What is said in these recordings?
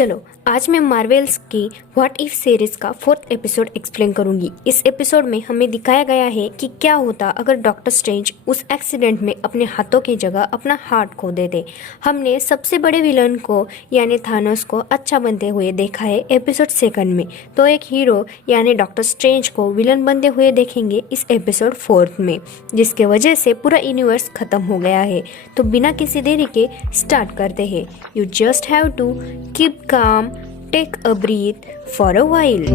चलो आज मैं मार्वल्स की व्हाट इफ सीरीज का 4th एपिसोड एक्सप्लेन करूंगी। इस एपिसोड में हमें दिखाया गया है कि क्या होता अगर डॉक्टर स्ट्रेंज उस एक्सीडेंट में अपने हाथों की जगह अपना हार्ट खो देते। हमने सबसे बड़े विलन को यानी थानोस को अच्छा बनते हुए देखा है एपिसोड 2 में, तो एक हीरो यानी डॉक्टर स्ट्रेंज को विलन बनते हुए देखेंगे इस एपिसोड 4 में, जिसके वजह से पूरा यूनिवर्स खत्म हो गया है। तो बिना किसी देरी के स्टार्ट करते हैं। You just have to keep calm, take a breath for a while.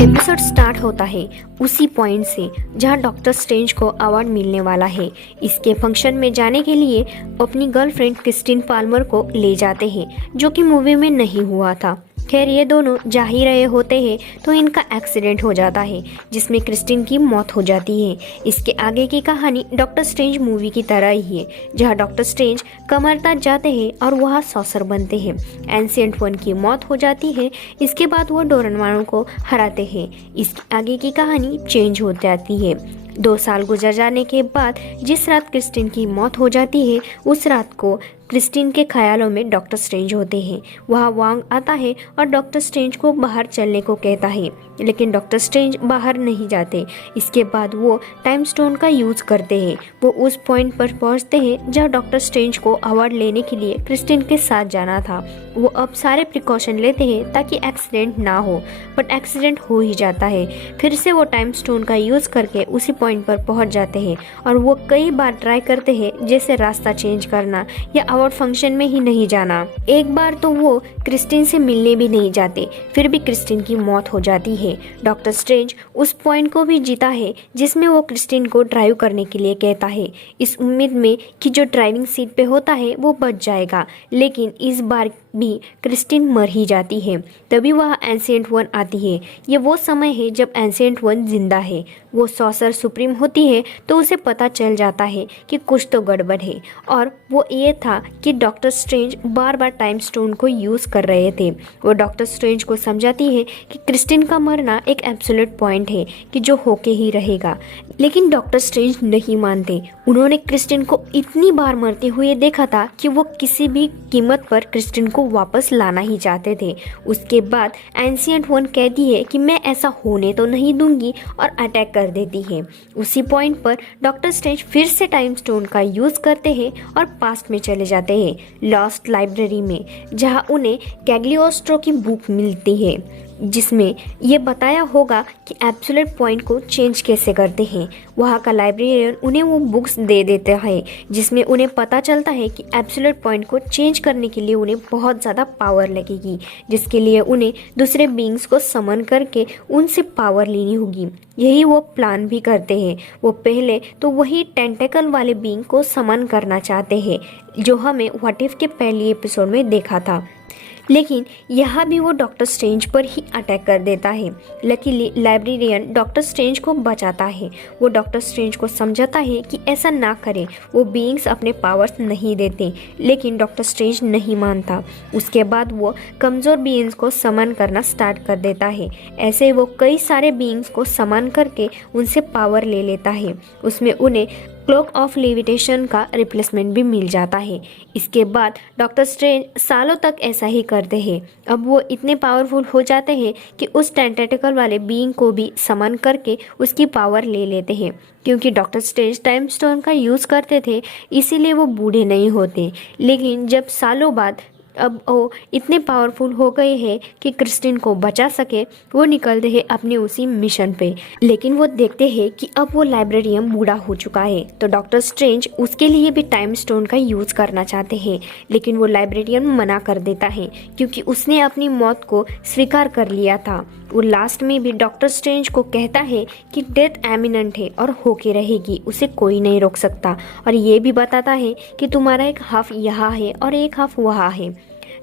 Episode start होता है उसी पॉइंट से जहां डॉक्टर स्ट्रेंज को अवार्ड मिलने वाला है। इसके फंक्शन में जाने के लिए अपनी गर्लफ्रेंड क्रिस्टीन पाल्मर को ले जाते हैं, जो कि मूवी में नहीं हुआ था। खैर ये दोनों जा ही रहे होते हैं तो इनका एक्सीडेंट हो जाता है, जिसमें क्रिस्टीन की मौत हो जाती है। इसके आगे की कहानी डॉक्टर स्ट्रेंज मूवी की तरह ही है, जहां डॉक्टर स्ट्रेंज कमरता जाते हैं और वहाँ सॉसर बनते हैं। एंशिएंट वन की मौत हो जाती है। इसके बाद वो डोरेमोन को हराते हैं। इसके आगे की कहानी चेंज हो जाती है। 2 साल गुजर जाने के बाद जिस रात क्रिस्टीन की मौत हो जाती है, उस रात को क्रिस्टीन के ख्यालों में डॉक्टर स्ट्रेंज होते हैं। वहाँ वांग आता है और डॉक्टर स्ट्रेंज को बाहर चलने को कहता है, लेकिन डॉक्टर स्ट्रेंज बाहर नहीं जाते। इसके बाद वो टाइम स्टोन का यूज करते हैं। वो उस पॉइंट पर पहुंचते हैं जहाँ डॉक्टर स्ट्रेंज को अवार्ड लेने के लिए क्रिस्टीन के साथ जाना था। वो अब सारे प्रिकॉशन लेते हैं ताकि एक्सीडेंट ना हो, बट एक्सीडेंट हो ही जाता है। फिर से वो टाइम स्टोन का यूज करके उसी पॉइंट पर पहुंच जाते हैं और वो कई बार ट्राई करते हैं, जैसे रास्ता चेंज करना या अवार्ड फंक्शन में ही नहीं जाना। एक बार तो वो क्रिस्टीन से मिलने भी नहीं जाते, फिर भी क्रिस्टीन की मौत हो जाती है। डॉक्टर स्ट्रेंज उस पॉइंट को भी जीता है जिसमें वो क्रिस्टीन को ड्राइव करने के लिए कहता है, इस उम्मीद में कि जो ड्राइविंग सीट पे होता है वो बच जाएगा, लेकिन इस बार भी क्रिस्टीन मर ही जाती है। तभी वह एंशिएंट वन आती है। ये वो समय है जब एंशिएंट वन जिंदा है। वो सॉसर सुप्रीम होती है तो उसे पता चल जाता है कि कुछ तो गड़बड़ है, और वो ये था कि डॉक्टर स्ट्रेंज बार बार टाइम स्टोन को यूज़ कर रहे थे। वो डॉक्टर स्ट्रेंज को समझाती है कि क्रिस्टीन का मरना एक एब्सोल्यूट पॉइंट है कि जो होके ही रहेगा, लेकिन डॉक्टर स्ट्रेंज नहीं मानते। उन्होंने क्रिस्टीन को इतनी बार मरते हुए देखा था कि वो किसी भी कीमत पर क्रिस्टीन को वापस लाना ही चाहते थे। उसके बाद एंशिएंट वन कहती है कि मैं ऐसा होने तो नहीं दूंगी, और अटैक कर देती है। उसी पॉइंट पर डॉक्टर स्ट्रेंज फिर से टाइम स्टोन का यूज करते हैं और पास्ट में चले जाते हैं, लॉस्ट लाइब्रेरी में, जहां उन्हें कैग्लियोस्ट्रो की बुक मिलती है, जिसमें ये बताया होगा कि एब्सोल्यूट पॉइंट को चेंज कैसे करते हैं। वहाँ का लाइब्रेरियन उन्हें वो बुक्स दे देता है, जिसमें उन्हें पता चलता है कि एब्सोल्यूट पॉइंट को चेंज करने के लिए उन्हें बहुत ज़्यादा पावर लगेगी, जिसके लिए उन्हें दूसरे बीइंग्स को समन करके उनसे पावर लेनी होगी। यही वो प्लान भी करते हैं। वो पहले तो वही टेंटेकल वाले बीइंग को समन करना चाहते हैं, जो हमें व्हाट इफ के पहले एपिसोड में देखा था, लेकिन यहाँ भी वो डॉक्टर स्ट्रेंज पर ही अटैक कर देता है। लकीली लाइब्रेरियन डॉक्टर स्ट्रेंज को बचाता है। वो डॉक्टर स्ट्रेंज को समझाता है कि ऐसा ना करें, वो बीइंग्स अपने पावर्स नहीं देते, लेकिन डॉक्टर स्ट्रेंज नहीं मानता। उसके बाद वो कमज़ोर बीइंग्स को समन करना स्टार्ट कर देता है। ऐसे वो कई सारे बीइंग्स को समन करके उनसे पावर ले लेता है। उसमें उन्हें क्लोक ऑफ लेविटेशन का रिप्लेसमेंट भी मिल जाता है। इसके बाद डॉक्टर स्ट्रेंज सालों तक ऐसा ही करते हैं। अब वो इतने पावरफुल हो जाते हैं कि उस टेंटेकल वाले बीइंग को भी समन करके उसकी पावर ले लेते हैं। क्योंकि डॉक्टर स्ट्रेंज टाइम स्टोन का यूज़ करते थे, इसीलिए वो बूढ़े नहीं होते। लेकिन जब सालों बाद अब वो इतने पावरफुल हो गए हैं कि क्रिस्टीन को बचा सके, वो निकलते हैं अपने उसी मिशन पे। लेकिन वो देखते हैं कि अब वो लाइब्रेरियन बूढ़ा हो चुका है, तो डॉक्टर स्ट्रेंज उसके लिए भी टाइम स्टोन का यूज़ करना चाहते हैं, लेकिन वो लाइब्रेरियन मना कर देता है क्योंकि उसने अपनी मौत को स्वीकार कर लिया था। वो लास्ट में भी डॉक्टर स्ट्रेंज को कहता है कि डेथ एमिनेंट है और होके रहेगी, उसे कोई नहीं रोक सकता, और ये भी बताता है कि तुम्हारा एक हाफ यहाँ है और एक हाफ वहाँ है।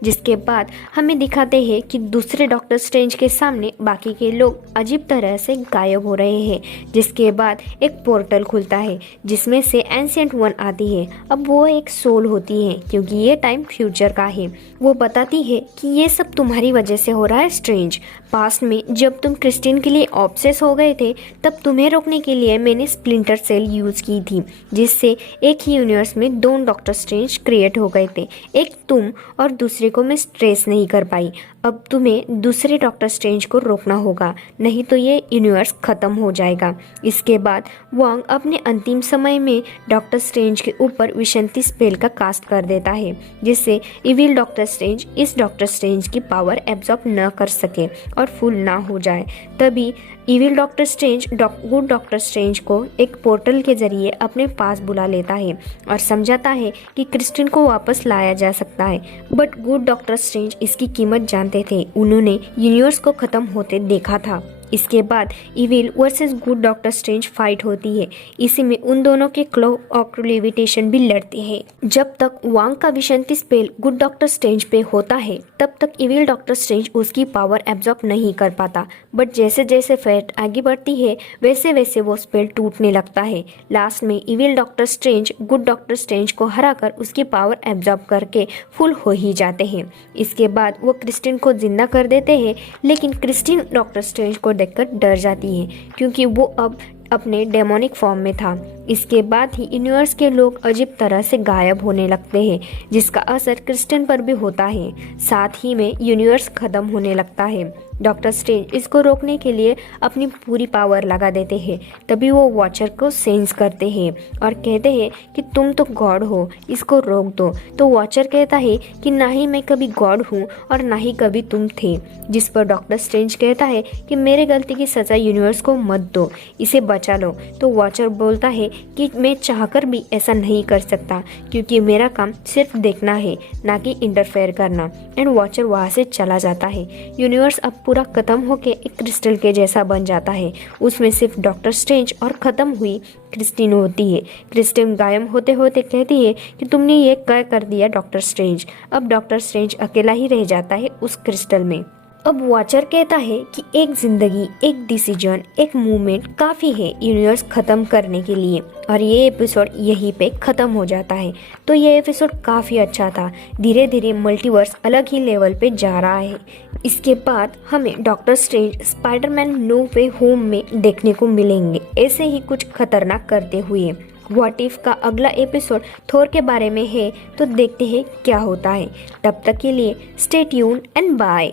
जिसके बाद हमें दिखाते हैं कि दूसरे डॉक्टर स्ट्रेंज के सामने बाकी के लोग अजीब तरह से गायब हो रहे हैं। जिसके बाद एक पोर्टल खुलता है जिसमें से एंशिएंट वन आती है। अब वो एक सोल होती है क्योंकि ये टाइम फ्यूचर का है। वो बताती है कि ये सब तुम्हारी वजह से हो रहा है स्ट्रेंज। पास्ट में जब तुम क्रिस्टीन के लिए ऑब्सेस हो गए थे तब तुम्हें रोकने के लिए मैंने स्प्लिंटर सेल यूज़ की थी, जिससे एक ही यूनिवर्स में दो डॉक्टर स्ट्रेंज क्रिएट हो गए थे। एक तुम और दूसरे को मैं ट्रेस नहीं कर पाई। अब तुम्हें दूसरे डॉक्टर स्ट्रेंज को रोकना होगा, नहीं तो ये यूनिवर्स ख़त्म हो जाएगा। इसके बाद वांग अपने अंतिम समय में डॉक्टर स्ट्रेंज के ऊपर विशंति स्पेल का कास्ट कर देता है, जिससे इविल डॉक्टर स्ट्रेंज इस डॉक्टर स्ट्रेंज की पावर एब्जॉर्ब न कर सके और फुल ना हो जाए। तभी evil doctor strange good doctor strange को एक पोर्टल के जरिए अपने पास बुला लेता है और समझाता है कि क्रिस्टीन को वापस लाया जा सकता है। बट गुड डॉक्टर स्ट्रेंज इसकी कीमत जानते थे। उन्होंने यूनिवर्स को ख़त्म होते देखा था। इसके बाद evil versus good doctor strange fight होती है। इसी में उन दोनों के क्लॉक ऑफ लेविटेशन भी लड़ते हैं। जब तक वांग का विशंति स्पेल गुड डॉक्टर स्ट्रेंज पे होता है तब तक इविल डॉक्टर स्ट्रेंज उसकी पावर एब्जॉर्ब नहीं कर पाता। बट जैसे जैसे फाइट आगे बढ़ती है वैसे वैसे वो स्पेल टूटने लगता है। लास्ट में evil doctor strange good doctor strange को हराकर उसकी पावर एब्जॉर्ब करके फुल हो ही जाते हैं। इसके बाद वो क्रिस्टीन को जिंदा कर देते हैं, लेकिन क्रिस्टीन डॉक्टर स्ट्रेंज को देखकर डर जाती है क्योंकि वो अब अपने डेमोनिक फॉर्म में था। इसके बाद ही यूनिवर्स के लोग अजीब तरह से गायब होने लगते हैं, जिसका असर क्रिस्टीन पर भी होता है। साथ ही में यूनिवर्स खत्म होने लगता है। डॉक्टर स्ट्रेंज इसको रोकने के लिए अपनी पूरी पावर लगा देते हैं। तभी वो वॉचर को सेंस करते हैं और कहते हैं कि तुम तो गॉड हो, इसको रोक दो। तो वॉचर कहता है कि ना ही मैं कभी गॉड हूँ और ना ही कभी तुम थे। जिस पर डॉक्टर स्ट्रेंज कहता है कि मेरे गलती की सज़ा यूनिवर्स को मत दो, इसे बचा लो। तो वॉचर बोलता है कि मैं चाहकर भी ऐसा नहीं कर सकता क्योंकि मेरा काम सिर्फ देखना है, ना कि इंटरफेयर करना। एंड वॉचर वहाँ से चला जाता है। यूनिवर्स अब पूरा खत्म होके एक क्रिस्टल के जैसा बन जाता है। उसमें सिर्फ डॉक्टर स्ट्रेंज और ख़त्म हुई क्रिस्टीन होती है। क्रिस्टीन गायब होते होते कहती है कि तुमने ये क्या कर दिया डॉक्टर स्ट्रेंज। अब डॉक्टर स्ट्रेंज अकेला ही रह जाता है उस क्रिस्टल में। अब वॉचर कहता है कि एक जिंदगी, एक डिसीजन, एक मूवमेंट काफ़ी है यूनिवर्स ख़त्म करने के लिए। और ये एपिसोड यहीं पे ख़त्म हो जाता है। तो ये एपिसोड काफ़ी अच्छा था। धीरे धीरे मल्टीवर्स अलग ही लेवल पे जा रहा है। इसके बाद हमें डॉक्टर स्ट्रेंज स्पाइडरमैन नो वे होम में देखने को मिलेंगे, ऐसे ही कुछ खतरनाक करते हुए। व्हाट इफ का अगला एपिसोड थोर के बारे में है, तो देखते हैं क्या होता है। तब तक के लिए स्टे ट्यून एंड बाय।